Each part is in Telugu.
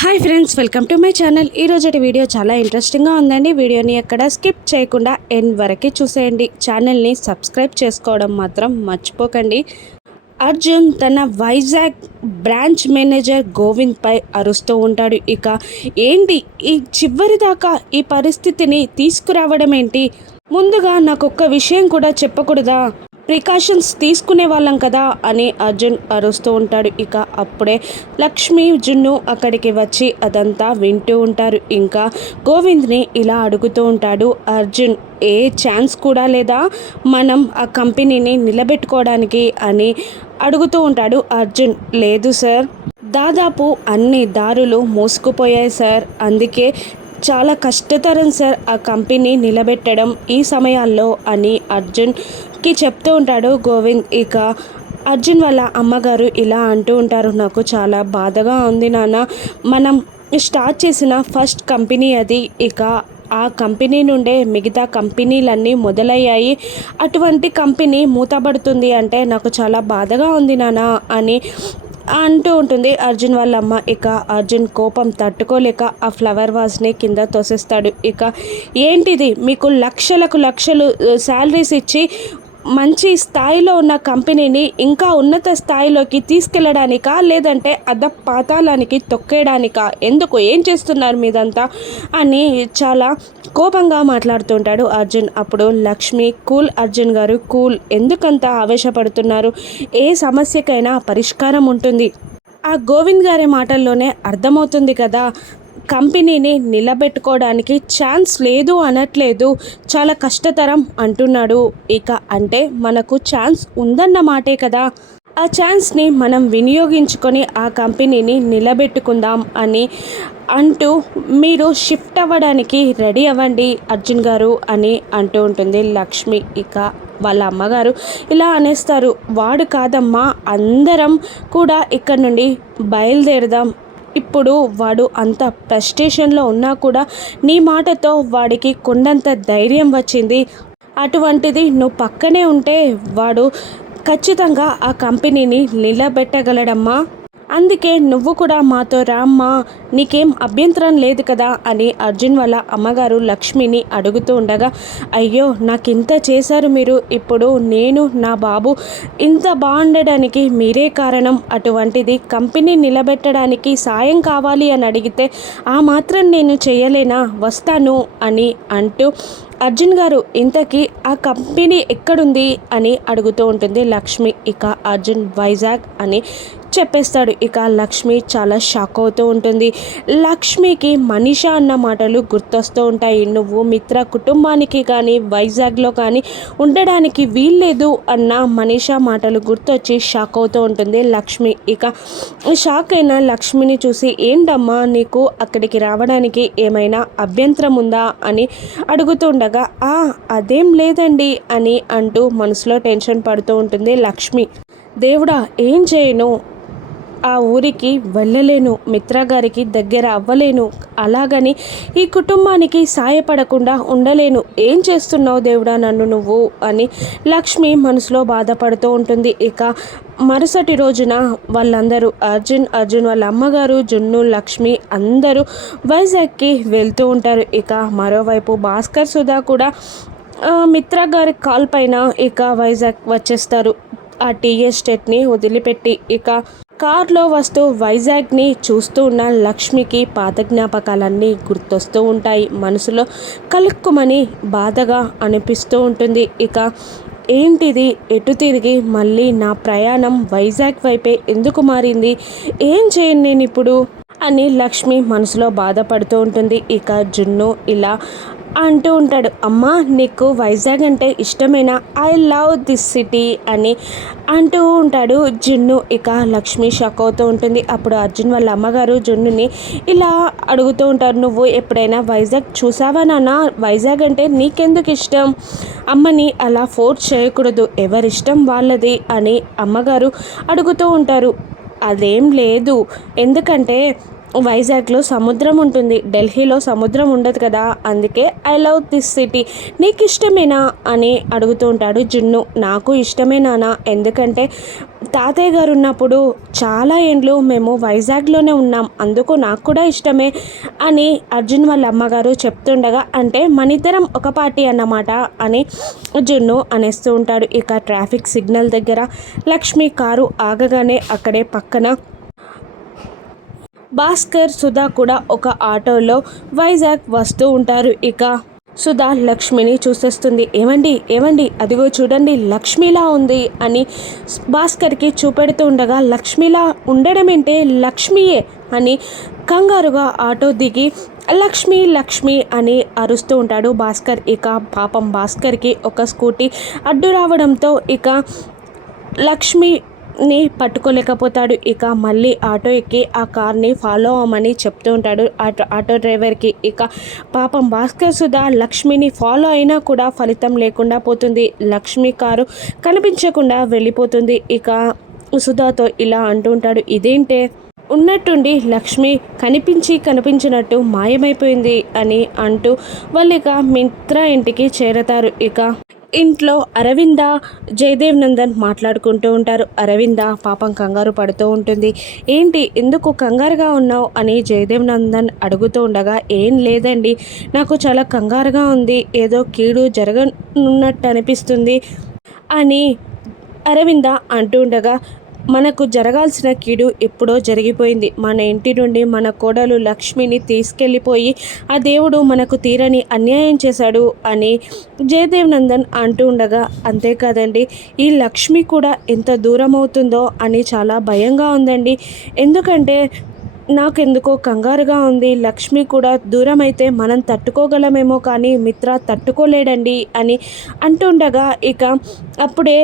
Hi friends welcome to my channel ఈ వీడియో చాలా ఇంట్రెస్టింగ్గా ఉందండి. వీడియోని ఎక్కడ స్కిప్ చేయకుండా ఎండ్ వరకు చూసేయండి. ఛానల్ని సబ్స్క్రైబ్ చేసుకోవడం మాత్రం మర్చిపోకండి. అర్జున్ తన వైజాగ్ బ్రాంచ్ మేనేజర్ గోవింద్పై అరుస్తూ ఉంటాడు. ఇక ఏంటి? ఈ చివరి దాకా ఈ పరిస్థితిని తీసుకురావడం ఏంటి ముందుగా నాకు ఒక్క విషయం కూడా చెప్పకూడదా? ప్రికాషన్స్ తీసుకునే వాళ్ళం కదా అని అర్జున్ అరుస్తూ ఉంటాడు. ఇక అప్పుడే లక్ష్మి జున్ను అక్కడికి వచ్చి అదంతా వింటూ ఉంటారు. ఇంకా గోవింద్ని ఇలా అడుగుతూ ఉంటాడు అర్జున్ ఏ ఛాన్స్ కూడా లేదా? మనం ఆ కంపెనీని నిలబెట్టుకోవడానికి అని అడుగుతూ ఉంటాడు అర్జున్. లేదు సార్ దాదాపు అన్ని దారులు మూసుకుపోయాయి సార్. అందుకే చాలా కష్టతరం సార్ ఆ కంపెనీ నిలబెట్టడం ఈ సమయాల్లో అని అర్జున్కి చెప్తూ ఉంటాడు గోవింద్. ఇక అర్జున్ వాళ్ళ అమ్మగారు ఇలా అంటూ ఉంటారు నాకు చాలా బాధగా ఉంది నాన్న. మనం స్టార్ట్ చేసిన ఫస్ట్ కంపెనీ అది. ఇక ఆ కంపెనీ నుండే మిగతా కంపెనీలన్నీ మొదలయ్యాయి. అటువంటి కంపెనీ మూతబడుతుంది అంటే నాకు చాలా బాధగా ఉంది నాన్న అని అంటూ ఉంటుంది. అర్జున్ వాళ్ళ అమ్మ ఇక అర్జున్ కోపం తట్టుకోలేక ఆ ఫ్లవర్ వాజ్ని కింద తోసేస్తాడు. ఇక ఏంటిది? మీకు లక్షలకు లక్షలు శాలరీస్ ఇచ్చి మంచి స్థాయిలో ఉన్న కంపెనీని ఇంకా ఉన్నత స్థాయిలోకి తీసుకెళ్ళడానికా లేదంటే అద పాతాళానికి తొక్కేయడానికా? ఎందుకు? ఏం చేస్తున్నారు మీదంతా? అని చాలా కోపంగా మాట్లాడుతుంటాడు అర్జున్. అప్పుడు లక్ష్మి కూల్ అర్జున్ గారు కూల్ ఎందుకంత ఆవేశపడుతున్నారు? ఏ సమస్యకైనా పరిష్కారం ఉంటుంది. ఆ గోవింద్ గారి మాటల్లోనే అర్థమవుతుంది కదా. కంపెనీని నిలబెట్టుకోవడానికి ఛాన్స్ లేదు అనట్లేదు. చాలా కష్టతరం అంటున్నాడు. ఇక అంటే మనకు ఛాన్స్ ఉందన్న మాటే కదా. ఆ ఛాన్స్ని మనం వినియోగించుకొని ఆ కంపెనీని నిలబెట్టుకుందాం అని అంటూ మీరు షిఫ్ట్ అవ్వడానికి రెడీ అవ్వండి అర్జున్ గారు అని అంటూ ఉంటుంది లక్ష్మి. ఇక వాళ్ళ అమ్మగారు ఇలా అనేస్తారు. వాడు కాదమ్మా అందరం కూడా ఇక్కడ నుండి బయలుదేరదాం ఇప్పుడు వాడు అంత ఫ్రస్ట్రేషన్లో ఉన్నా కూడా నీ మాటతో వాడికి కొండంత ధైర్యం వచ్చింది. అటువంటిది నువ్వు పక్కనే ఉంటే వాడు ఖచ్చితంగా ఆ కంపెనీని నిలబెట్టగలడమ్మా. అందుకే నువ్వు కూడా మాతో రామ్మా నీకేం అభ్యంతరం లేదు కదా అని అర్జున్ వాళ్ళ అమ్మగారు లక్ష్మిని అడుగుతూ ఉండగా అయ్యో నాకింత చేశారు మీరు ఇప్పుడు నేను నా బాబు ఇంత బాగుండడానికి మీరే కారణం. అటువంటిది కంపెనీ నిలబెట్టడానికి సాయం కావాలి అని అడిగితే ఆ మాత్రం నేను చేయలేనా వస్తాను అని అంటూ అర్జున్ గారు ఇంతకీ ఆ కంపెనీ ఎక్కడుంది? అని అడుగుతూ ఉంటుంది లక్ష్మి. ఇక అర్జున్ వైజాగ్ అని చెప్పేస్తాడు. ఇక లక్ష్మి చాలా షాక్ అవుతూ ఉంటుంది. లక్ష్మికి మనిష అన్న మాటలు గుర్తొస్తూ ఉంటాయి. నువ్వు మిత్ర కుటుంబానికి కానీ వైజాగ్లో కానీ ఉండడానికి వీల్లేదు అన్న మనిష మాటలు గుర్తొచ్చి షాక్ అవుతూ ఉంటుంది లక్ష్మి. ఇక షాక్ అయిన లక్ష్మిని చూసి ఏంటమ్మా నీకు అక్కడికి రావడానికి ఏమైనా అభ్యంతరం ఉందా? అని అడుగుతుండగా ఆ అదేం లేదండి అని అంటూ మనసులో టెన్షన్ పడుతూ ఉంటుంది లక్ష్మి. దేవుడా ఏం చేయను? ఆ ఊరికి వెళ్ళలేను మిత్ర గారికి దగ్గర అవ్వలేను. అలాగని ఈ కుటుంబానికి సాయపడకుండా ఉండలేను. ఏం చేస్తున్నావు దేవుడా నన్ను నువ్వు? అని లక్ష్మి మనసులో బాధపడుతూ ఉంటుంది. ఇక మరుసటి రోజున వాళ్ళందరూ అర్జున్ అర్జున్ వాళ్ళ అమ్మగారు జున్ను లక్ష్మి అందరూ వైజాగ్కి వెళ్తూ ఉంటారు. ఇక మరోవైపు భాస్కర్ సుధా కూడా మిత్ర గారి కాల్ పైన ఇక వైజాగ్ వచ్చేస్తారు. ఆ టీ ఎస్టేట్ని వదిలిపెట్టి ఇక కార్లో వస్తూ వైజాగ్ని చూస్తూ ఉన్న లక్ష్మికి పాత జ్ఞాపకాలన్నీ గుర్తొస్తూ ఉంటాయి. మనసులో కలుక్కుమని బాధగా అనిపిస్తూ ఉంటుంది. ఇక ఏంటిది? ఎటు తిరిగి? మళ్ళీ నా ప్రయాణం వైజాగ్ వైపే ఎందుకు మారింది? ఏం చేయను నేను ఇప్పుడు? అని లక్ష్మి మనసులో బాధపడుతూ ఉంటుంది. ఇక జున్ను ఇలా అంటూ ఉంటాడు. అమ్మా నీకు వైజాగ్ అంటే ఇష్టమేనా? ఐ లవ్ దిస్ సిటీ అని అంటూ ఉంటాడు జున్ను. ఇక లక్ష్మి షాక్ అవుతూ ఉంటుంది. అప్పుడు అర్జున్ వాళ్ళ అమ్మగారు జున్నుని ఇలా అడుగుతూ ఉంటారు. నువ్వు ఎప్పుడైనా వైజాగ్ చూసావా నాన్న? వైజాగ్ అంటే నీకెందుకు ఇష్టం? అమ్మని అలా ఫోర్స్ చేయకూడదు. ఎవరిష్టం వాళ్ళది అని అమ్మగారు అడుగుతూ ఉంటారు. అదేం లేదు. ఎందుకంటే వైజాగ్లో సముద్రం ఉంటుంది ఢిల్లీలో సముద్రం ఉండదు కదా అందుకే ఐ లవ్ దిస్ సిటీ నీకు ఇష్టమేనా అని అడుగుతూ ఉంటాడు జున్ను. నాకు ఇష్టమే నానా ఎందుకంటే తాతయ్య గారు ఉన్నప్పుడు చాలా ఏండ్లు మేము వైజాగ్లోనే ఉన్నాం అందుకు నాకు కూడా ఇష్టమే అని అర్జున్ వాళ్ళ అమ్మగారు చెప్తుండగా అంటే మనిద్దరం ఒక పార్టీ అన్నమాట అని జున్ను అనేస్తూ ఉంటాడు. ఇక ట్రాఫిక్ సిగ్నల్ దగ్గర లక్ష్మి కారు ఆగగానే అక్కడే పక్కన భాస్కర్ సుధా కూడా ఒక ఆటోలో వైజాగ్ వస్తూ ఉంటారు. ఇక సుధా లక్ష్మిని చూసేస్తుంది. ఏమండి? ఏమండి? అదిగో చూడండి లక్ష్మిలా ఉంది అని భాస్కర్కి చూపెడుతూ ఉండగా లక్ష్మిలా ఉండడం ఏంటే లక్ష్మియే అని కంగారుగా ఆటో దిగి లక్ష్మి లక్ష్మి అని అరుస్తూ ఉంటాడు భాస్కర్. ఇక పాపం భాస్కర్కి ఒక స్కూటీ అడ్డు రావడంతో ఇక లక్ష్మి ని పట్టుకోలేకపోతాడు. ఇక మళ్ళీ ఆటో ఎక్కి ఆ కార్ని ఫాలో అవ్వమని చెప్తూ ఉంటాడు ఆటో ఆటో డ్రైవర్కి. ఇక పాపం భాస్కర్ సుధా లక్ష్మిని ఫాలో అయినా కూడా ఫలితం లేకుండా పోతుంది. లక్ష్మి కారు కనిపించకుండా వెళ్ళిపోతుంది. ఇక సుధాతో ఇలా అంటూ ఉంటాడు. ఇదేంటే? ఉన్నట్టుండి లక్ష్మి కనిపించి కనిపించినట్టు మాయమైపోయింది అని అంటూ వాళ్ళు ఇక మిత్ర ఇంటికి చేరతారు. ఇక ఇంట్లో అరవింద జయదేవ్ నందన్ మాట్లాడుకుంటూ ఉంటారు. అరవింద పాపం కంగారు పడుతూ ఉంటుంది. ఏంటి ఎందుకు కంగారుగా ఉన్నావు? అని జయదేవ్ నందన్ అడుగుతూ ఉండగా ఏం లేదండి. నాకు చాలా కంగారుగా ఉంది. ఏదో కీడు జరగనున్నట్టు అనిపిస్తుంది అని అరవింద అంటూ ఉండగా మనకు జరగాల్సిన కీడు ఎప్పుడో జరిగిపోయింది. మన ఇంటి నుండి మన కోడలు లక్ష్మిని తీసుకెళ్ళిపోయి ఆ దేవుడు మనకు తీరని అన్యాయం చేశాడు అని జయదేవ్ నందన్ అంటూ ఉండగా అంతేకాదండి ఈ లక్ష్మి కూడా ఎంత దూరం అవుతుందో అని చాలా భయంగా ఉందండి. ఎందుకంటే నాకెందుకో కంగారుగా ఉంది. లక్ష్మి కూడా దూరం అయితే మనం తట్టుకోగలమేమో కానీ మిత్ర తట్టుకోలేడండి అని అంటుండగా ఇక అప్పుడే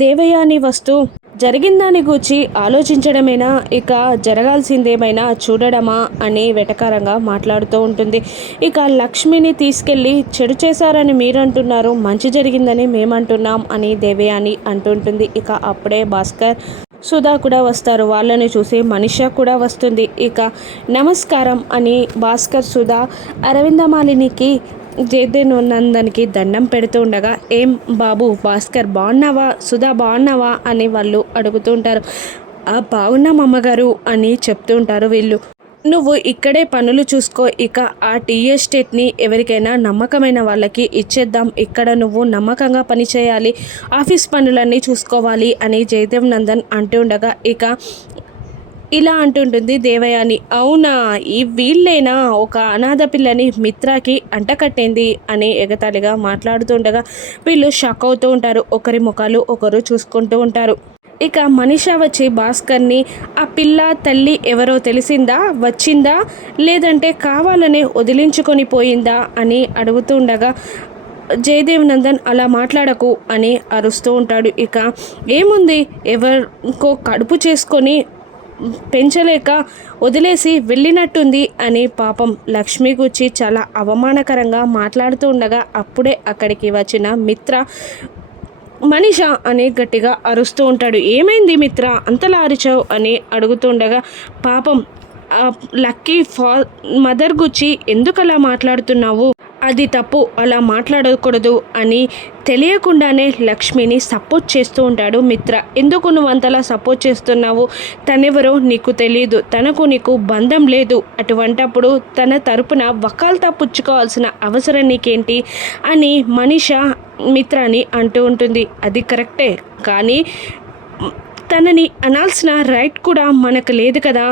దేవయాని వస్తూ జరిగిందాని గూర్చి ఆలోచించడమేనా? ఇక జరగాల్సిందేమైనా చూడడమా? అని వెటకారంగా మాట్లాడుతూ ఉంటుంది. ఇక లక్ష్మిని తీసుకెళ్ళి చెడు చేశారని మీరంటున్నారు. మంచి జరిగిందని మేమంటున్నాం అని దేవయాని అంటుంటుంది. ఇక అప్పుడే భాస్కర్ సుధా కూడా వస్తారు. వాళ్ళని చూసి మనిష కూడా వస్తుంది. ఇక నమస్కారం అని భాస్కర్ సుధా అరవిందమాలినికి నందన్కి దండం పెడుతూ ఉండగా ఏం బాబు భాస్కర్ బాగున్నావా? సుధా బాగున్నావా? అని వాళ్ళు అడుగుతూ ఉంటారు. బాగున్నాం అమ్మగారు అని చెప్తూ ఉంటారు వీళ్ళు. నువ్వు ఇక్కడే పనులు చూసుకో ఇక ఆ టీ ఎస్టేట్ని ఎవరికైనా నమ్మకమైన వాళ్ళకి ఇచ్చేద్దాం. ఇక్కడ నువ్వు నమ్మకంగా పనిచేయాలి ఆఫీస్ పనులన్నీ చూసుకోవాలి అని జయదేవ్ నందన్ అంటూ ఉండగా ఇక ఇలా అంటుంటుంది దేవయాని. అవునా ఈ వీళ్ళేనా? ఒక అనాథ పిల్లని మిత్రాకి అంటకట్టింది అని ఎగతాళిగా మాట్లాడుతుండగా వీళ్ళు షాక్ అవుతూ ఉంటారు. ఒకరి ముఖాలు ఒకరు చూసుకుంటూ ఉంటారు. ఇక మనిష వచ్చి భాస్కర్ని ఆ పిల్ల తల్లి ఎవరో తెలిసిందా? వచ్చిందా? లేదంటే కావాలనే వదిలించుకొని పోయిందా? అని అడుగుతుండగా జయదేవ్ నందన్ అలా మాట్లాడకు అని అరుస్తూ ఉంటాడు. ఇక ఏముంది? ఎవరికో కడుపు చేసుకొని పెంచలేక వదిలేసి వెళ్ళినట్టుంది అని పాపం లక్ష్మి గుచ్చి చాలా అవమానకరంగా మాట్లాడుతూ ఉండగా అప్పుడే అక్కడికి వచ్చిన మిత్ర మనిష అని గట్టిగా అరుస్తూ ఉంటాడు. ఏమైంది మిత్ర? అంతలా అరిచావు అని అడుగుతుండగా పాపం లక్కీ ఫా మదర్ గుచ్చి ఎందుకలా మాట్లాడుతున్నావు? అది తప్పు అలా మాట్లాడకూడదు అని తెలియకుండానే లక్ష్మిని సపోర్ట్ చేస్తూ ఉంటాడు మిత్ర. ఎందుకు నువ్వు అంతలా సపోర్ట్ చేస్తున్నావు? తనెవరో నీకు తెలియదు తనకు నీకు బంధం లేదు. అటువంటప్పుడు తన తరపున వకాల్తా పుచ్చుకోవాల్సిన అవసరం నీకేంటి అని మనిష మిత్రాని అంటూ ఉంటుంది. అది కరెక్టే కానీ తనని అనాల్సిన రైట్ కూడా మనకు లేదు కదా.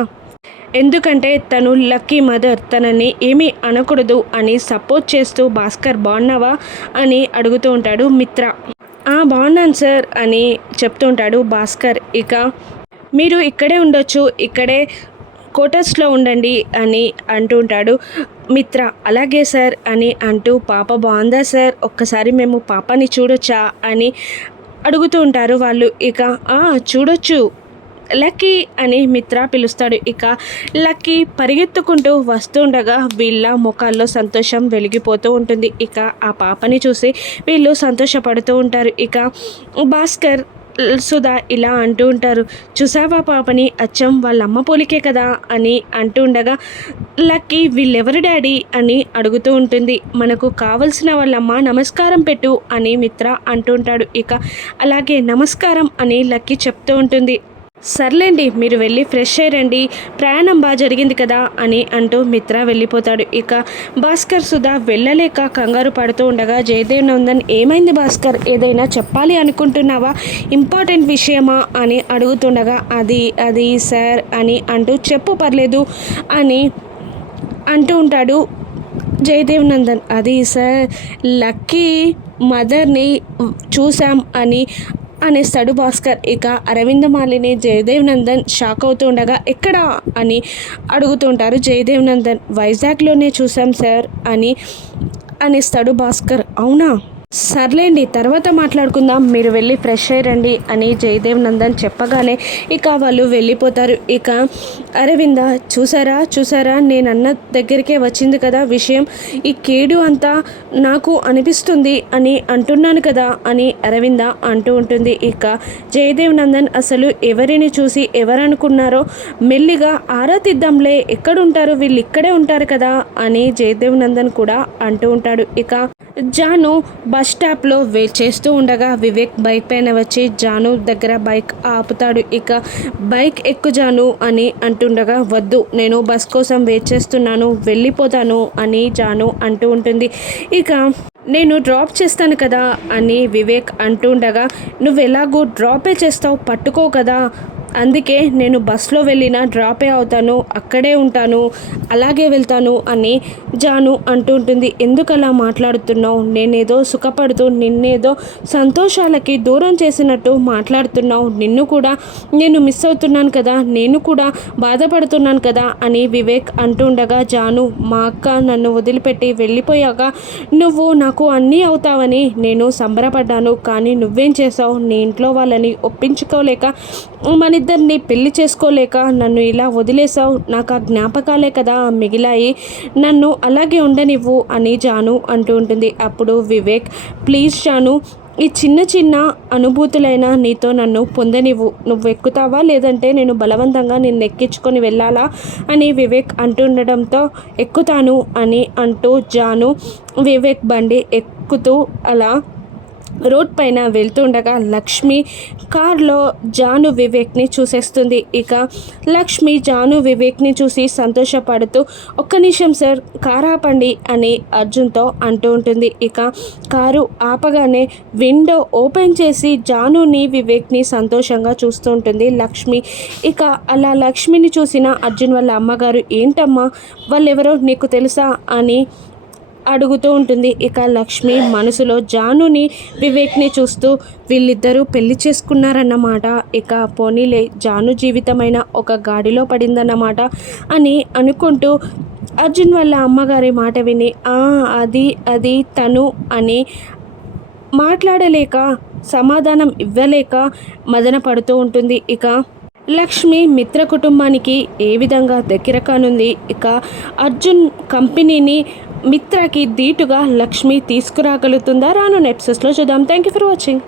ఎందుకంటే తను లక్కీ మదర్ తనని ఏమీ అనకూడదు అని సపోర్ట్ చేస్తూ భాస్కర్ బాగున్నావా అని అడుగుతూ ఉంటాడు మిత్ర. బాగున్నాను సార్ అని చెప్తూ ఉంటాడు భాస్కర్. ఇక మీరు ఇక్కడే ఉండొచ్చు ఇక్కడే కోటర్స్లో ఉండండి అని అంటూ ఉంటాడు మిత్ర. అలాగే సార్ అని అంటూ పాప బాగుందా సార్? ఒక్కసారి మేము పాపని చూడొచ్చా అని అడుగుతూ ఉంటారు వాళ్ళు. ఇక చూడొచ్చు. లక్కీ అని మిత్ర పిలుస్తాడు. ఇక లక్కీ పరిగెత్తుకుంటూ వస్తుండగా వీళ్ళ ముఖాల్లో సంతోషం వెలిగిపోతూ ఉంటుంది. ఇక ఆ పాపని చూసి వీళ్ళు సంతోషపడుతూ ఉంటారు. ఇక భాస్కర్ సుధా ఇలా అంటూ ఉంటారు. చూసావా పాపని? అచ్చం వాళ్ళ అమ్మ పోలికే కదా అని అంటూ ఉండగా లక్కీ వీళ్ళెవరు డాడీ? అని అడుగుతూ ఉంటుంది. మనకు కావలసిన వాళ్ళమ్మ నమస్కారం పెట్టు అని మిత్ర అంటూ ఉంటాడు. ఇక అలాగే నమస్కారం అని లక్కీ చెప్తూ ఉంటుంది. సర్లేండి మీరు వెళ్ళి ఫ్రెష్ అయ్యండి. ప్రయాణం బాగా జరిగింది కదా అని అంటూ మిత్ర వెళ్ళిపోతాడు. ఇక భాస్కర్ సుధా వెళ్ళలేక కంగారు పడుతూ ఉండగా జయదేవ్ నందన్ ఏమైంది భాస్కర్? ఏదైనా చెప్పాలి అనుకుంటున్నావా? ఇంపార్టెంట్ విషయమా? అని అడుగుతుండగా అది అది సార్ అని అంటూ చెప్పు పర్లేదు అని అంటూ ఉంటాడు జయదేవ్ నందన్. అది సార్ లక్కీ మదర్ని చూసాం అని అనేస్తాడు భాస్కర్. ఇక అరవిందమాలిని జయదేవ్ నందన్ షాక్ అవుతూ ఉండగా ఎక్కడా అని అడుగుతుంటారు జయదేవ్ నందన్. వైజాగ్లోనే చూసాం సార్ అని అనేస్తాడు భాస్కర్. అవునా? సర్లేండి తర్వాత మాట్లాడుకుందాం. మీరు వెళ్ళి ఫ్రెష్ అయ్యండి అని జయదేవ్ నందన్ చెప్పగానే ఇక వాళ్ళు వెళ్ళిపోతారు. ఇక అరవింద చూసారా చూసారా నేను అన్న దగ్గరికే వచ్చింది కదా విషయం. ఈ కేడు అంతా నాకు అనిపిస్తుంది అని అంటున్నాను కదా అని అరవింద అంటూ ఉంటుంది. ఇక జయదేవ్ నందన్ అసలు ఎవరిని చూసి ఎవరనుకున్నారో మెల్లిగా ఆరా తీద్దాంలే ఎక్కడుంటారు వీళ్ళు ఇక్కడే ఉంటారు కదా అని జయదేవ్ నందన్ కూడా అంటూ ఉంటాడు. ఇక జాను బస్ స్టాప్లో వెయిట్ చేస్తూ ఉండగా వివేక్ బైక్ పైన వచ్చి జాను దగ్గర బైక్ ఆపుతాడు. ఇక బైక్ ఎక్కు జాను అని ఉండగా వద్దు నేను బస్ కోసం వెయిట్ చేస్తున్నాను వెళ్ళిపోతాను అని జాను అంటూ ఉంటుంది. ఇక నేను డ్రాప్ చేస్తాను కదా అని వివేక్ అంటుండగా నువ్వు ఎలాగో డ్రాపే చేస్తావు? పట్టుకో కదా అందుకే నేను బస్లో వెళ్ళిన డ్రాపే అవుతాను అక్కడే ఉంటాను అలాగే వెళ్తాను అని జాను అంటుంటుంది. ఎందుకు అలా మాట్లాడుతున్నావు? నేనేదో సుఖపడుతూ నిన్నేదో సంతోషాలకి దూరం చేసినట్టు మాట్లాడుతున్నావు. నిన్ను కూడా నేను మిస్ అవుతున్నాను కదా నేను కూడా బాధపడుతున్నాను కదా అని వివేక్ అంటుండగా జాను మా అక్క నన్ను వదిలిపెట్టి వెళ్ళిపోయాక నువ్వు నాకు అన్నీ అవుతావని నేను సంబరపడ్డాను కానీ నువ్వేం చేసావు నీ ఇంట్లో వాళ్ళని ఒప్పించుకోలేక మన ఇద్దరిని పెళ్ళి చేసుకోలేక నన్ను ఇలా వదిలేసావు నాకు ఆ జ్ఞాపకాలే కదా మిగిలాయి. నన్ను అలాగే ఉండనివ్వు అని జాను అంటూ ఉంటుంది. అప్పుడు వివేక్ ప్లీజ్ జాను ఈ చిన్న చిన్న అనుభూతులైనా నీతో నన్ను పొందనివ్వు. నువ్వు ఎక్కుతావా? లేదంటే నేను బలవంతంగా నిన్ను ఎక్కించుకొని వెళ్ళాలా? అని వివేక్ అంటుండడంతో ఎక్కుతాను అని అంటూ జాను వివేక్ బండి ఎక్కుతూ అలా రోడ్ పైన వెళ్తుండగా లక్ష్మి కార్లో జాను వివేక్ని చూసేస్తుంది. ఇక లక్ష్మి జాను వివేక్ని చూసి సంతోషపడుతూ ఒక్క నిమిషం సార్ కారు ఆపండి అని అర్జున్తో అంటూ ఉంటుంది. ఇక కారు ఆపగానే విండో ఓపెన్ చేసి జానుని వివేక్ని సంతోషంగా చూస్తూ ఉంటుంది లక్ష్మి. ఇక అలా లక్ష్మిని చూసిన అర్జున్ వాళ్ళ అమ్మగారు ఏంటమ్మా వాళ్ళెవరో నీకు తెలుసా? అని అడుగుతూ ఉంటుంది. ఇక లక్ష్మి మనసులో జానుని వివేక్ని చూస్తూ వీళ్ళిద్దరూ పెళ్ళి చేసుకున్నారన్నమాట. ఇక పోనీలే జాను జీవితమైన ఒక గాడిలో పడిందన్నమాట అని అనుకుంటూ అర్జున్ వాళ్ళ అమ్మగారి మాట విని అది అది తను అని మాట్లాడలేక సమాధానం ఇవ్వలేక మదన పడుతూ ఉంటుంది. ఇక లక్ష్మి మిత్ర కుటుంబానికి ఏ విధంగా దగ్గర కానుంది? ఇక అర్జున్ కంపెనీని మిత్రకి ధీటుగా లక్ష్మి తీసుకురాగలుగుతుందా? రాను నెప్సెస్లో చూద్దాం. Thank you for watching